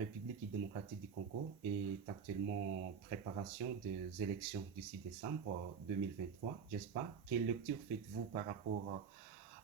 République démocratique du Congo est actuellement en préparation des élections du 6 décembre 2023, j'espère pas. Quelle lecture faites-vous par rapport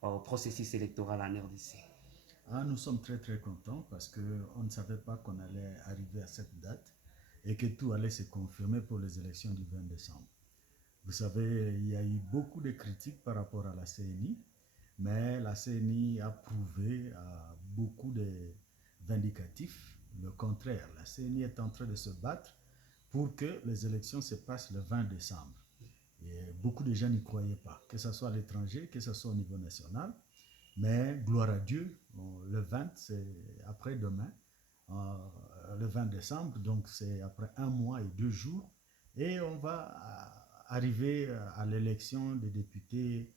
au processus électoral en RDC? Ah, nous sommes très très contents parce qu'on ne savait pas qu'on allait arriver à cette date et que tout allait se confirmer pour les élections du 20 décembre. Vous savez, il y a eu beaucoup de critiques par rapport à la CNI, mais la CNI a prouvé à beaucoup de vindicatifs le contraire. La CNI est en train de se battre pour que les élections se passent le 20 décembre. Et beaucoup de gens n'y croyaient pas, que ce soit à l'étranger, que ce soit au niveau national. Mais gloire à Dieu, le 20, c'est après-demain, le 20 décembre, donc c'est après un mois et 2 jours. Et on va arriver à l'élection des députés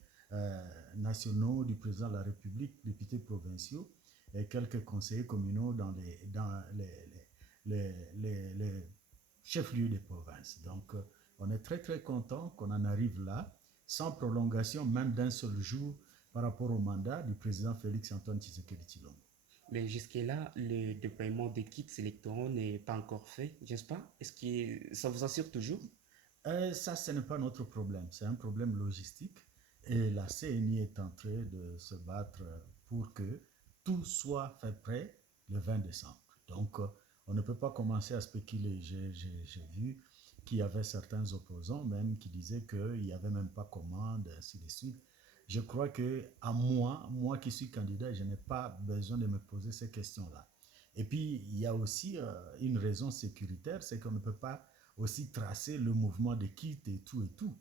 nationaux, du président de la République, députés provinciaux et quelques conseillers communaux dans les chefs-lieux des provinces. Donc on est très très content qu'on en arrive là, sans prolongation même d'un seul jour par rapport au mandat du président Félix-Antoine Tshisekedi Tshilombo. Mais jusque-là, le déploiement des kits électoraux n'est pas encore fait, j'espère pas. Est-ce que ça vous assure toujours? Ça, ce n'est pas notre problème, c'est un problème logistique. Et la CNI est en train de se battre pour que tout soit fait prêt le 20 décembre. Donc, on ne peut pas commencer à spéculer. J'ai vu qu'il y avait certains opposants même qui disaient qu'il n'y avait même pas commande, ainsi de suite. Je crois que à moi qui suis candidat, je n'ai pas besoin de me poser ces questions-là. Et puis, il y a aussi une raison sécuritaire, c'est qu'on ne peut pas aussi tracer le mouvement des kits et tout et tout.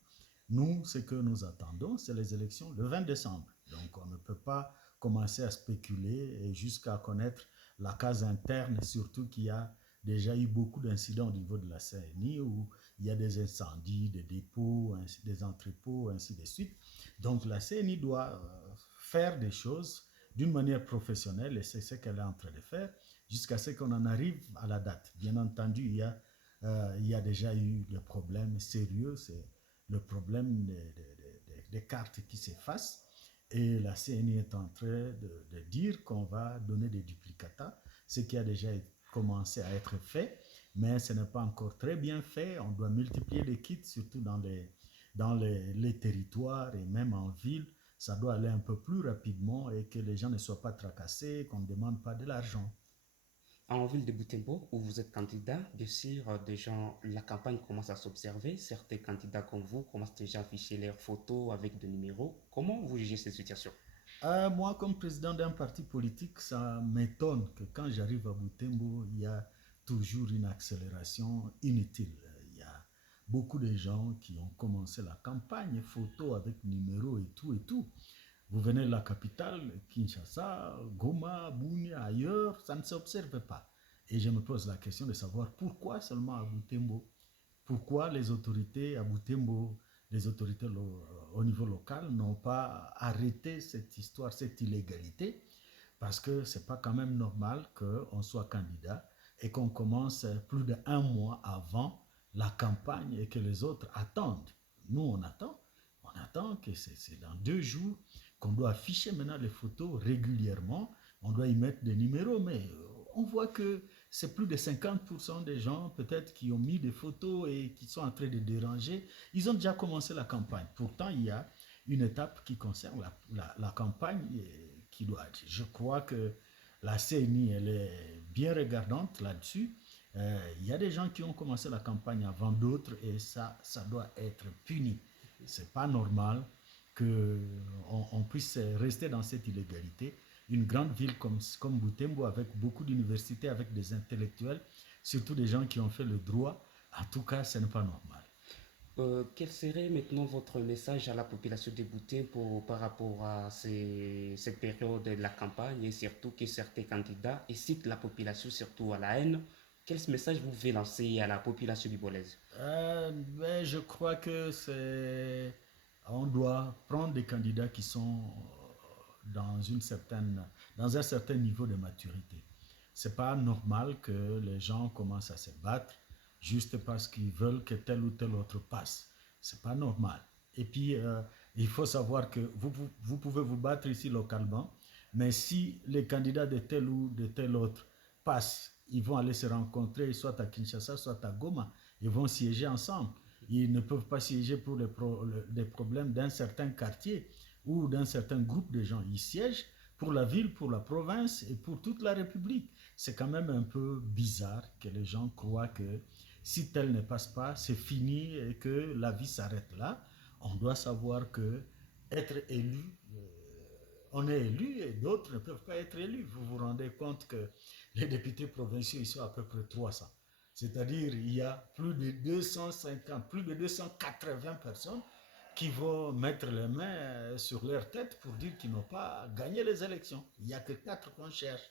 Nous, ce que nous attendons, c'est les élections le 20 décembre. Donc, on ne peut pas commencer à spéculer et jusqu'à connaître la case interne, surtout qu'il y a déjà eu beaucoup d'incidents au niveau de la CNI où il y a des incendies, des dépôts, des entrepôts, ainsi de suite. Donc, la CNI doit faire des choses d'une manière professionnelle et c'est ce qu'elle est en train de faire jusqu'à ce qu'on en arrive à la date. Bien entendu, il y a déjà eu des problèmes sérieux, c'est le problème des cartes qui s'effacent. Et la CNI est en train de dire qu'on va donner des duplicata, ce qui a déjà commencé à être fait, mais ce n'est pas encore très bien fait. On doit multiplier les kits, surtout dans les territoires et même en ville. Ça doit aller un peu plus rapidement et que les gens ne soient pas tracassés, qu'on ne demande pas de l'argent. En ville de Butembo, où vous êtes candidat, bien sûr, déjà, la campagne commence à s'observer. Certains candidats comme vous commencent déjà à afficher leurs photos avec des numéros. Comment vous jugez cette situation? Moi, comme président d'un parti politique, ça m'étonne que quand j'arrive à Butembo, il y a toujours une accélération inutile. Il y a beaucoup de gens qui ont commencé la campagne photo avec numéro et tout et tout. Vous venez de la capitale, Kinshasa, Goma, Bunia, ailleurs, ça ne s'observe pas. Et je me pose la question de savoir pourquoi seulement à Butembo. Pourquoi les autorités à Butembo, les autorités au niveau local n'ont pas arrêté cette histoire, cette illégalité, parce que c'est pas quand même normal qu'on soit candidat et qu'on commence plus d'un mois avant la campagne et que les autres attendent. Nous, on attend que c'est dans 2 jours qu'on doit afficher maintenant les photos régulièrement, on doit y mettre des numéros, mais on voit que c'est plus de 50% des gens peut-être qui ont mis des photos et qui sont en train de déranger. Ils ont déjà commencé la campagne. Pourtant, il y a une étape qui concerne la campagne qui doit être. Je crois que la CNI, elle est bien regardante là-dessus. Il y a des gens qui ont commencé la campagne avant d'autres et ça doit être puni. C'est pas normal qu'on puisse rester dans cette illégalité. Une grande ville comme Butembo, avec beaucoup d'universités, avec des intellectuels, surtout des gens qui ont fait le droit, en tout cas, ce n'est pas normal. Quel serait maintenant votre message à la population de Butembo par rapport à cette période de la campagne et surtout que certains candidats incitent la population surtout à la haine? Quel message vous voulez lancer à la population bibolaise? Ben, je crois que on doit prendre des candidats qui sont dans un certain niveau de maturité. C'est pas normal que les gens commencent à se battre juste parce qu'ils veulent que tel ou tel autre passe. C'est pas normal. Et puis, il faut savoir que vous pouvez vous battre ici localement, mais si les candidats de tel ou de tel autre passent ils vont aller se rencontrer soit à Kinshasa, soit à Goma. Ils vont siéger ensemble. Ils ne peuvent pas siéger pour les problèmes d'un certain quartier ou d'un certain groupe de gens. Ils siègent pour la ville, pour la province et pour toute la République. C'est quand même un peu bizarre que les gens croient que si tel ne passe pas, c'est fini et que la vie s'arrête là. On doit savoir que être élu, on est élu et d'autres ne peuvent pas être élus. Vous vous rendez compte que les députés provinciaux, ils sont à peu près 300. C'est-à-dire il y a plus de 250, plus de 280 personnes qui vont mettre les mains sur leur tête pour dire qu'ils n'ont pas gagné les élections. Il n'y a que 4 qu'on cherche.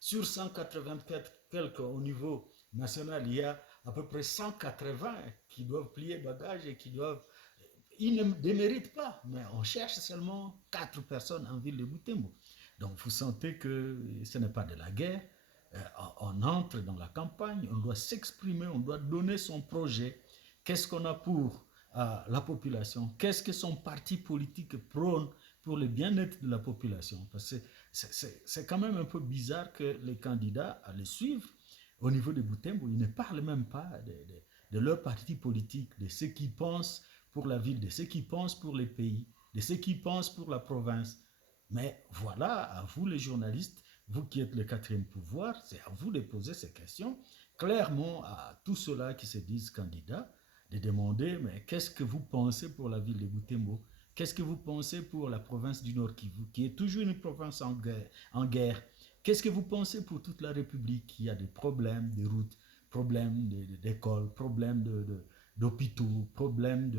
Sur 184 quelques au niveau national, il y a à peu près 180 qui doivent plier bagages et qui doivent... Ils ne déméritent pas, mais on cherche seulement 4 personnes en ville de Butembo. Donc vous sentez que ce n'est pas de la guerre. On entre dans la campagne, on doit s'exprimer, on doit donner son projet. Qu'est-ce qu'on a pour la population? Qu'est-ce que son parti politique prône pour le bien-être de la population? Parce que c'est quand même un peu bizarre que les candidats à les suivre au niveau de Butembo, ils ne parlent même pas de leur parti politique, de ce qu'ils pensent pour la ville, de ce qu'ils pensent pour les pays, de ce qu'ils pensent pour la province. Mais voilà, à vous les journalistes, vous qui êtes le quatrième pouvoir, c'est à vous de poser ces questions clairement à tous ceux-là qui se disent candidats, de demander, mais qu'est-ce que vous pensez pour la ville de Butembo? Qu'est-ce que vous pensez pour la province du Nord Kivu, qui est toujours une province en guerre? Qu'est-ce que vous pensez pour toute la République, qui a des problèmes de routes, problèmes d'écoles, problèmes d'hôpitaux, problèmes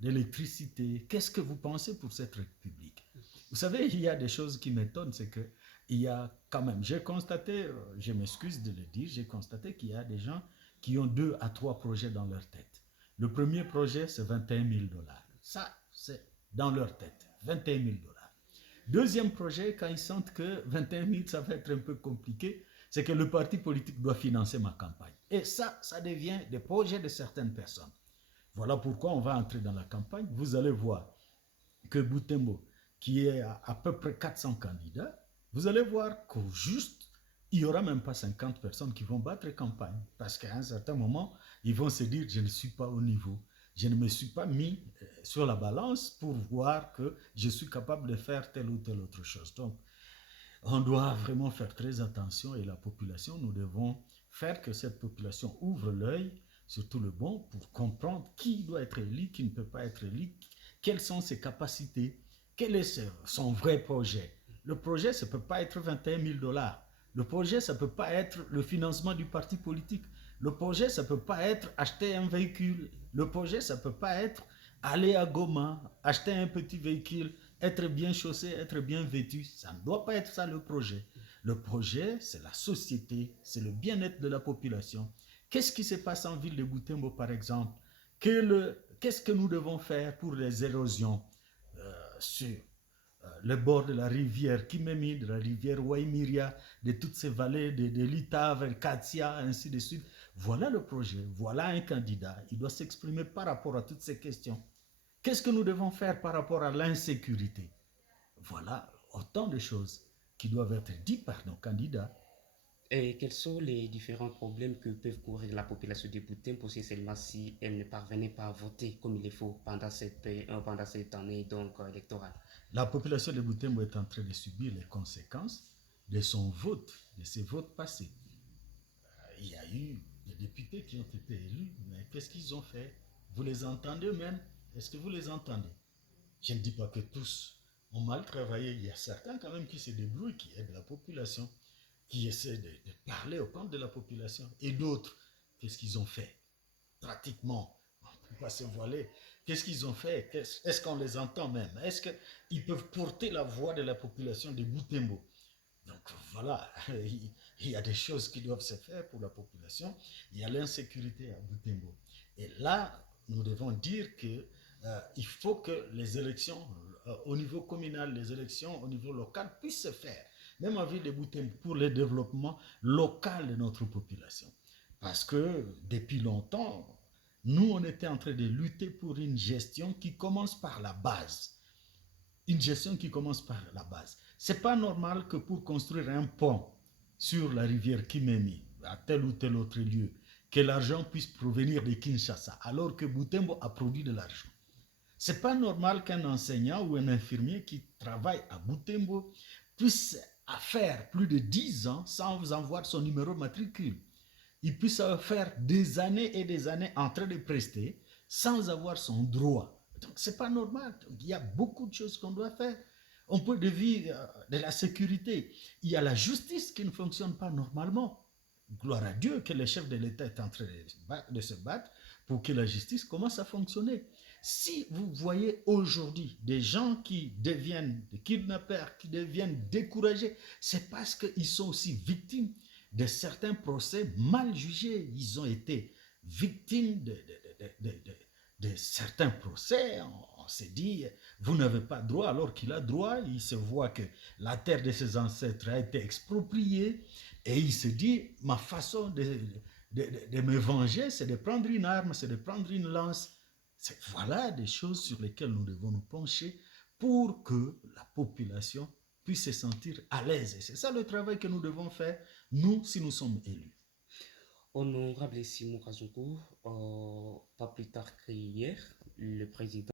d'électricité? Qu'est-ce que vous pensez pour cette République? Vous savez, il y a des choses qui m'étonnent, c'est que il y a quand même, j'ai constaté, je m'excuse de le dire, j'ai constaté qu'il y a des gens qui ont 2 à 3 projets dans leur tête. Le premier projet, c'est 21 000 dollars. Ça, c'est dans leur tête, 21 000 dollars. Deuxième projet, quand ils sentent que 21 000, ça va être un peu compliqué, c'est que le parti politique doit financer ma campagne. Et ça devient des projets de certaines personnes. Voilà pourquoi on va entrer dans la campagne. Vous allez voir que Butembo, qui est à peu près 400 candidats, vous allez voir qu'au juste, il n'y aura même pas 50 personnes qui vont battre campagne. Parce qu'à un certain moment, ils vont se dire, je ne suis pas au niveau. Je ne me suis pas mis sur la balance pour voir que je suis capable de faire telle ou telle autre chose. Donc, on doit vraiment faire très attention et la population, nous devons faire que cette population ouvre l'œil, surtout le bon, pour comprendre qui doit être élu, qui ne peut pas être élu, quelles sont ses capacités, quel est son vrai projet. Le projet, ça ne peut pas être 21 000 dollars. Le projet, ça ne peut pas être le financement du parti politique. Le projet, ça ne peut pas être acheter un véhicule. Le projet, ça ne peut pas être aller à Goma, acheter un petit véhicule, être bien chaussé, être bien vêtu. Ça ne doit pas être ça le projet. Le projet, c'est la société, c'est le bien-être de la population. Qu'est-ce qui se passe en ville de Butembo, par exemple? Qu'est-ce que nous devons faire pour les érosions sur le bord de la rivière Kimemi, de la rivière Waimiria, de toutes ces vallées, de l'Itave, Katia, ainsi de suite? Voilà le projet, voilà un candidat. Il doit s'exprimer par rapport à toutes ces questions. Qu'est-ce que nous devons faire par rapport à l'insécurité? Voilà autant de choses qui doivent être dites par nos candidats. Et quels sont les différents problèmes que peuvent courir la population de Butembo seulement si elle ne parvenait pas à voter comme il le faut pendant cette année électorale? La population de Butembo est en train de subir les conséquences de son vote, de ses votes passés. Il y a eu des députés qui ont été élus, mais qu'est-ce qu'ils ont fait? Vous les entendez même? Est-ce que vous les entendez? Je ne dis pas que tous ont mal travaillé. Il y a certains quand même qui se débrouillent, qui aident la population, qui essaient de parler au compte de la population. Et d'autres, qu'est-ce qu'ils ont fait? Pratiquement, on ne peut pas se voiler. Qu'est-ce qu'ils ont fait? Est-ce qu'on les entend même? Est-ce qu'ils peuvent porter la voix de la population de Butembo? Donc voilà, il y a des choses qui doivent se faire pour la population. Il y a l'insécurité à Butembo. Et là, nous devons dire que il faut que les élections au niveau communal, les élections au niveau local puissent se faire, même en ville de Butembo, pour le développement local de notre population. Parce que depuis longtemps, nous, on était en train de lutter pour une gestion qui commence par la base. Une gestion qui commence par la base. C'est pas normal que pour construire un pont, sur la rivière Kimemi, à tel ou tel autre lieu, que l'argent puisse provenir de Kinshasa, alors que Butembo a produit de l'argent. C'est pas normal qu'un enseignant ou un infirmier qui travaille à Butembo puisse faire plus de 10 ans sans avoir son numéro de matricule. Il puisse faire des années et des années en train de prester sans avoir son droit. Donc, c'est pas normal. Donc, il y a beaucoup de choses qu'on doit faire. On peut deviner de la sécurité. Il y a la justice qui ne fonctionne pas normalement. Gloire à Dieu que le chef de l'État est en train de se battre pour que la justice commence à fonctionner. Si vous voyez aujourd'hui des gens qui deviennent des kidnappeurs, qui deviennent découragés, c'est parce qu'ils sont aussi victimes de certains procès mal jugés. Ils ont été victimes de certains procès. On s'est dit, vous n'avez pas droit, alors qu'il a droit. Il se voit que la terre de ses ancêtres a été expropriée et il se dit, ma façon de me venger, c'est de prendre une arme, c'est de prendre une lance. Voilà des choses sur lesquelles nous devons nous pencher pour que la population puisse se sentir à l'aise. Et c'est ça le travail que nous devons faire, nous, si nous sommes élus. Honorable Simon Kazungu, pas plus tard qu'hier, le président